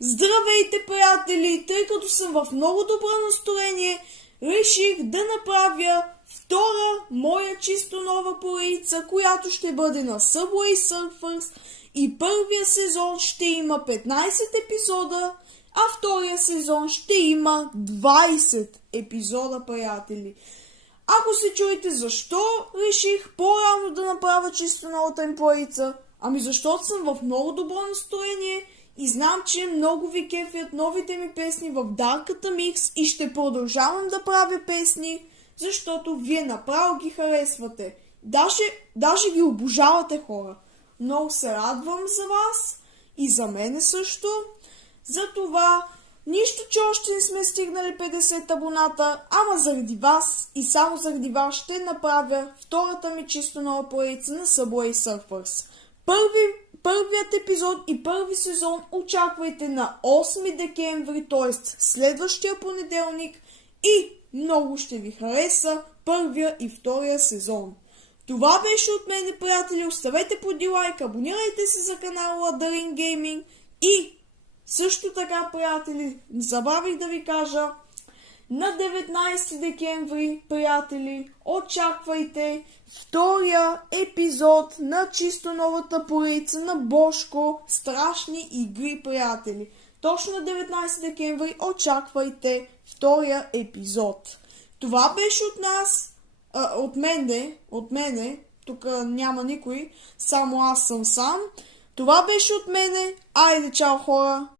Здравейте, приятели! Тъй като съм в много добро настроение, реших да направя втора моя чисто нова поредица, която ще бъде на Subway Surfers, и първия сезон ще има 15 епизода, а втория сезон ще има 20 епизода, приятели. Ако се чуете защо реших по-рано да направя чисто новата им поредица, защото съм в много добро настроение и знам, че много ви кефят новите ми песни в Дарката Микс и ще продължавам да правя песни, защото вие направо ги харесвате. Даже ги обожавате, хора. Много се радвам за вас и за мене също. Затова нищо, че още не сме стигнали 50 абоната, ама заради вас и само заради вас ще направя втората ми чисто нова поредица на Subway Surfers. Първият епизод и първи сезон очаквайте на 8 декември, т.е. следващия понеделник, и много ще ви хареса първия и втория сезон. Това беше от мен, приятели. Оставете поди лайк, абонирайте се за канала Дарин Гейминг и също така, приятели, не забравих да ви кажа, на 19 декември, приятели, очаквайте втория епизод на чисто новата поредица на Бошко Страшни игри, приятели. Точно на 19 декември очаквайте втория епизод. Това беше от нас, от мене, тук няма никой, само аз съм сам. Това беше от мене. Айде, чао, хора!